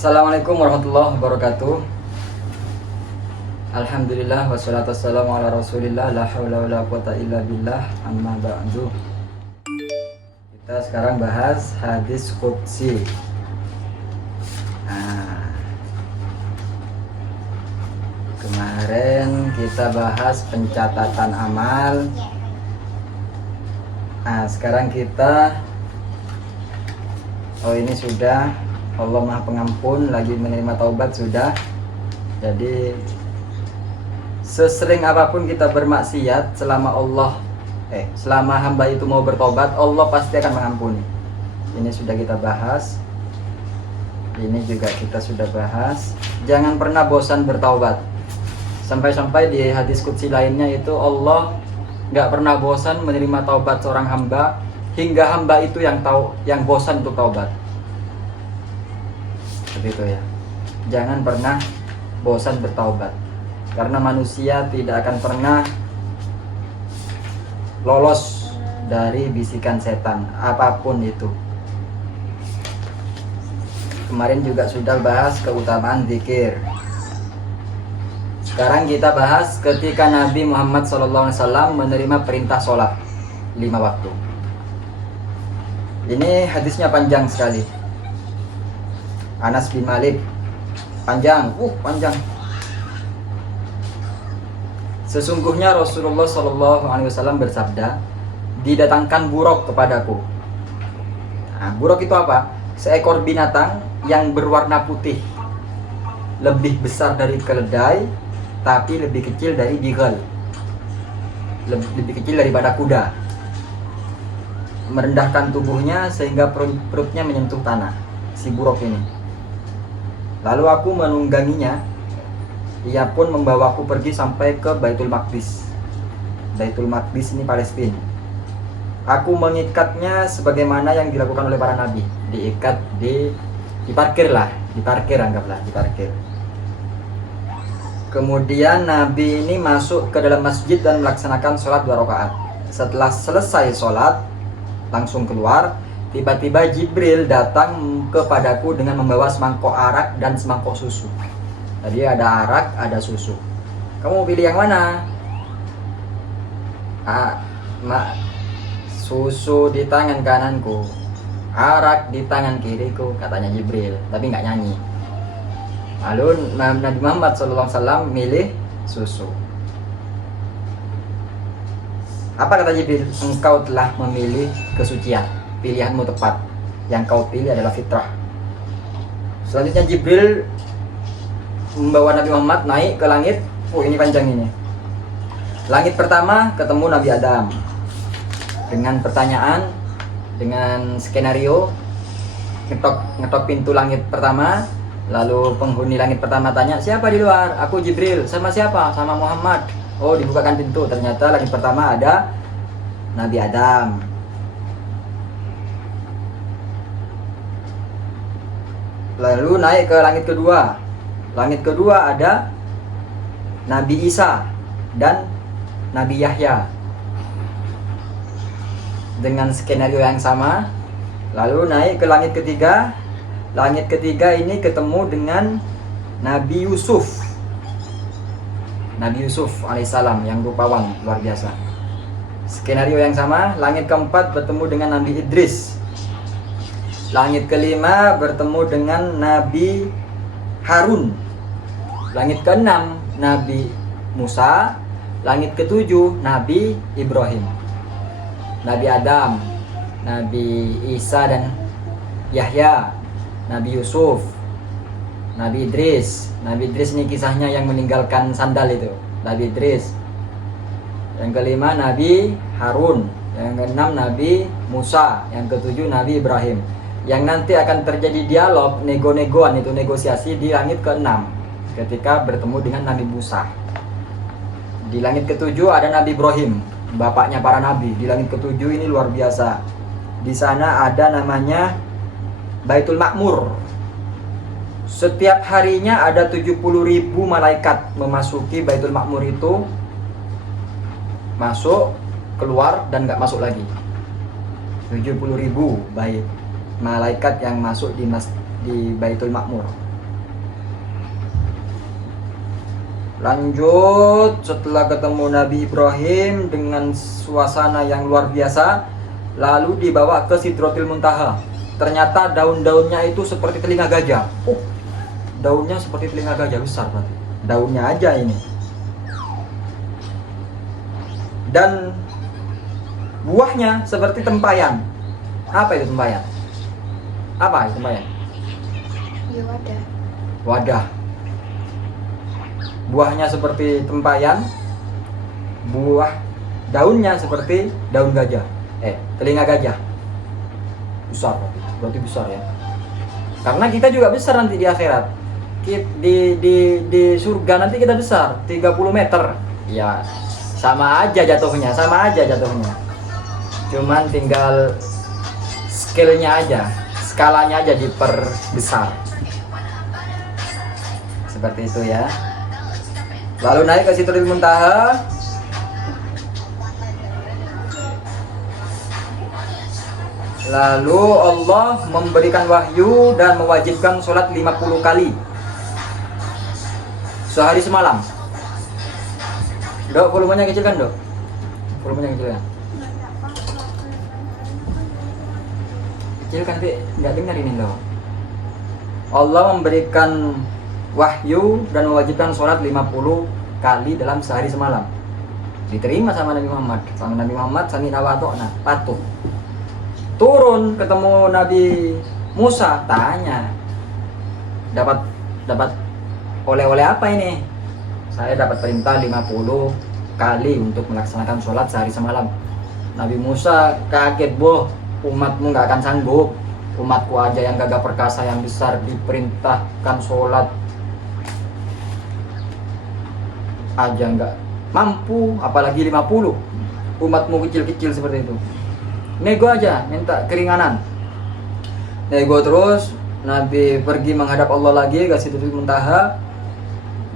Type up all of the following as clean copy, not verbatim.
Assalamualaikum warahmatullahi wabarakatuh. Alhamdulillah wassalatu wassalamu ala rasulillah la haula wala quwata illa billah amma ba'du. Kita sekarang bahas hadis qudsi. Kemarin kita bahas pencatatan amal. Sekarang kita ini sudah Allah Maha Pengampun, lagi menerima taubat sudah. Jadi sesering apapun kita bermaksiat, selama hamba itu mau bertobat, Allah pasti akan mengampuni. Ini sudah kita bahas. Ini juga kita sudah bahas. Jangan pernah bosan bertaubat. Sampai-sampai di hadis qudsi lainnya itu Allah nggak pernah bosan menerima taubat seorang hamba hingga hamba itu yang bosan untuk taubat. Seperti itu ya. Jangan pernah bosan bertaubat, karena manusia tidak akan pernah lolos dari bisikan setan apapun itu. Kemarin juga sudah bahas keutamaan zikir. Sekarang kita bahas ketika Nabi Muhammad SAW menerima perintah sholat 5 waktu. Ini hadisnya panjang sekali. Anas bin Malik, panjang. Sesungguhnya Rasulullah SAW bersabda, didatangkan buruk kepadaku. Buruk itu apa? Seekor binatang yang berwarna putih, lebih besar dari keledai, tapi lebih kecil dari bigal, lebih kecil daripada kuda, merendahkan tubuhnya sehingga perutnya menyentuh tanah, si buruk ini. Lalu aku menungganginya, ia pun membawaku pergi sampai ke Baitul Maqdis. Baitul Maqdis ini Palestina. Aku mengikatnya sebagaimana yang dilakukan oleh para nabi, diikat, diparkir. Kemudian Nabi ini masuk ke dalam masjid dan melaksanakan sholat 2 rakaat. Setelah selesai sholat, langsung keluar. Tiba-tiba Jibril datang kepadaku dengan membawa semangkok arak dan semangkok susu. Tadi ada arak, ada susu. Kamu pilih yang mana? Susu di tangan kananku, arak di tangan kiriku, katanya Jibril, tapi nggak nyanyi. Lalu Nabi Muhammad SAW milih susu. Apa kata Jibril? Engkau telah memilih kesucian, pilihanmu tepat. Yang kau pilih adalah fitrah. Selanjutnya Jibril membawa Nabi Muhammad naik ke langit. Ini panjang ini. Langit pertama ketemu Nabi Adam dengan pertanyaan, dengan skenario. Ngetok pintu langit pertama. Lalu penghuni langit pertama tanya, siapa di luar? Aku Jibril. Sama siapa? Sama Muhammad. Oh, dibukakan pintu. Ternyata langit pertama ada Nabi Adam. Lalu naik ke langit kedua. Langit kedua ada Nabi Isa dan Nabi Yahya dengan skenario yang sama. Lalu naik ke langit ketiga. Langit ketiga ini ketemu dengan Nabi Yusuf. Nabi Yusuf alaihissalam yang rupawan luar biasa. Skenario yang sama. Langit keempat bertemu dengan Nabi Idris. Langit kelima bertemu dengan Nabi Harun. Langit keenam Nabi Musa. Langit ketujuh Nabi Ibrahim. Nabi Adam, Nabi Isa dan Yahya, Nabi Yusuf, Nabi Idris. Nabi Idris ini kisahnya yang meninggalkan sandal itu, Nabi Idris. Yang kelima Nabi Harun. Yang keenam Nabi Musa. Yang ketujuh Nabi Ibrahim. Yang nanti akan terjadi dialog, nego-negoan, itu negosiasi di langit ke-6 ketika bertemu dengan Nabi Musa. Di langit ketujuh ada Nabi Ibrahim, bapaknya para nabi. Di langit ketujuh ini luar biasa. Di sana ada namanya Baitul Makmur. Setiap harinya ada 70.000 malaikat memasuki Baitul Makmur itu, masuk, keluar, dan gak masuk lagi. 70.000 malaikat yang masuk di Baitul Makmur. Lanjut, setelah ketemu Nabi Ibrahim dengan suasana yang luar biasa, lalu dibawa ke Sidratil Muntaha. Ternyata daun-daunnya itu seperti telinga gajah. Daunnya seperti telinga gajah, besar berarti. Daunnya aja ini. Dan buahnya seperti tempayan. Apa itu tempayan? Apa itu tempayan? Ya, wadah. Wadah. Buahnya seperti tempayan, buah daunnya seperti daun gajah, telinga gajah. Besar berarti besar ya. Karena kita juga besar nanti di akhirat. Di surga nanti kita besar 30 meter. Ya, sama aja jatuhnya. Cuman tinggal skillnya aja, skalanya aja diperbesar. Seperti itu ya. Lalu naik ke Sidratil Muntaha. Lalu Allah memberikan wahyu dan mewajibkan sholat 50 kali sehari semalam. Dok, volumenya kecil kan, Dok? Volumenya kecil kan? Kecil kan, Dek? Nggak dengar ini, Dok. Allah memberikan wahyu dan mewajibkan sholat 50 kali dalam sehari semalam. Diterima sama Nabi Muhammad. Sama Nabi Muhammad, sami'na wa ata'na, patuh. Turun ketemu Nabi Musa, tanya, dapat oleh-oleh apa ini? Saya dapat perintah 50 kali untuk melaksanakan sholat sehari semalam. Nabi Musa kaget, boh, umatmu nggak akan sanggup. Umatku aja yang gagah perkasa yang besar diperintahkan sholat aja nggak mampu, apalagi 50. Umatmu kecil-kecil seperti itu. Nego aja, minta keringanan. Nego terus, Nabi pergi menghadap Allah lagi ke Sidratil Muntaha.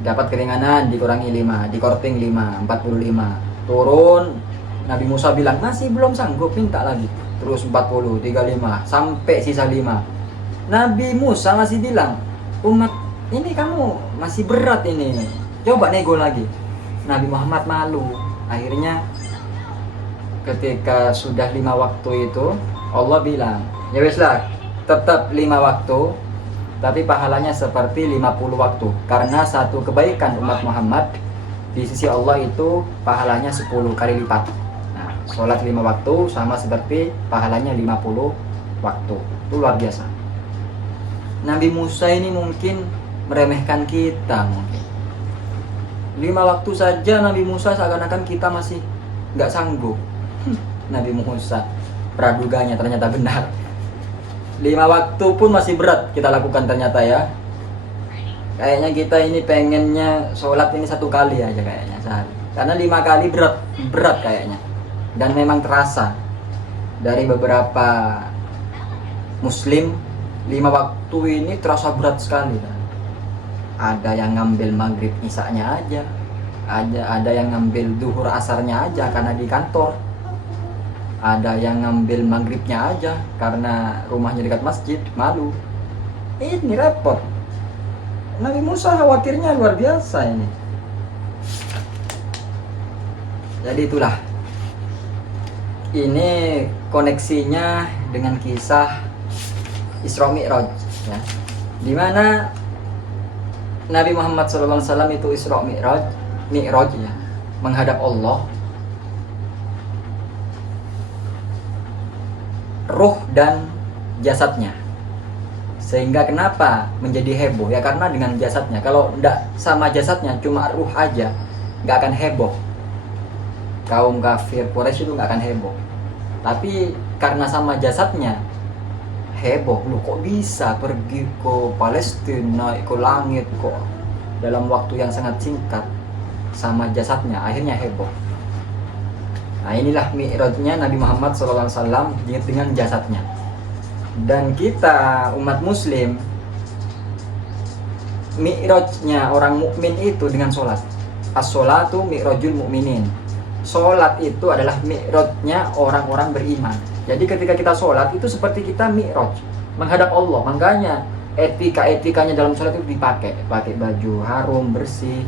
Dapat keringanan, dikurangi 5, dikorting 5, 45. Turun, Nabi Musa bilang, masih belum sanggup, minta lagi. Terus 40, 35, sampai sisa 5. Nabi Musa masih bilang, umat ini kamu masih berat ini, coba nego lagi. Nabi Muhammad malu. Akhirnya ketika sudah 5 waktu itu, Allah bilang, ya wes lah, tetap 5 waktu, tapi pahalanya seperti 50 waktu. Karena satu kebaikan umat Muhammad di sisi Allah itu pahalanya 10 kali lipat. Nah, sholat 5 waktu sama seperti pahalanya 50 waktu. Itu luar biasa. Nabi Musa ini mungkin meremehkan kita mungkin. 5 waktu saja Nabi Musa seakan-akan kita masih nggak sanggup. Nabi Musa, praduganya ternyata benar. 5 waktu pun masih berat kita lakukan ternyata ya. Kayaknya kita ini pengennya sholat ini 1 kali aja kayaknya sehari. Karena 5 kali berat kayaknya. Dan memang terasa dari beberapa muslim 5 waktu ini terasa berat sekali. Ada yang ngambil maghrib isanya aja, ada yang ngambil duhur asarnya aja karena di kantor, ada yang ngambil maghribnya aja karena rumahnya dekat masjid, malu. Ini repot. Nabi Musa khawatirnya luar biasa ini. Jadi itulah, ini koneksinya dengan kisah Isra Mi'raj ya, dimana Nabi Muhammad SAW itu Isra Mi'raj ya, menghadap Allah, ruh dan jasadnya. Sehingga kenapa menjadi heboh ya, karena dengan jasadnya. Kalau enggak sama jasadnya, cuma ruh aja, nggak akan heboh. Kaum kafir Quraisy itu nggak akan heboh. Tapi karena sama jasadnya heboh. Lu kok bisa pergi ke Palestina, naik ke langit kok dalam waktu yang sangat singkat sama jasadnya, akhirnya heboh. Nah, inilah mi'rajnya Nabi Muhammad SAW dengan jasadnya. Dan kita umat muslim, mi'rajnya orang mukmin itu dengan sholat. As-sholatu mi'rajul mu'minin. Sholat itu adalah mi'rajnya orang-orang beriman. Jadi ketika kita sholat itu seperti kita mi'raj, menghadap Allah. Makanya etika-etikanya dalam sholat itu dipakai, pakai baju harum, bersih,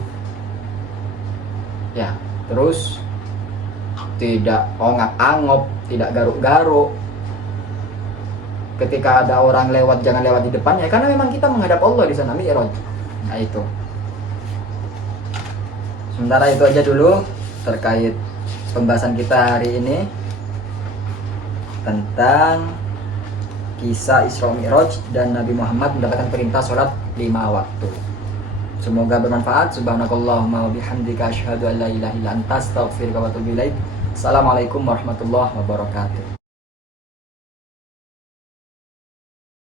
Ya, terus tidak ongak-angop, tidak garuk-garuk. Ketika ada orang lewat, jangan lewat di depannya, karena memang kita menghadap Allah di sana, Mi'raj. Nah itu. Sementara itu aja dulu terkait pembahasan kita hari ini tentang kisah Isra Mi'raj dan Nabi Muhammad mendapatkan perintah sholat 5 waktu. Semoga bermanfaat. Subhanakallahumma wa bihamdika asyhadu an la ilaha illa anta astaghfiruka wa atubu ilaik. Assalamualaikum warahmatullahi wabarakatuh.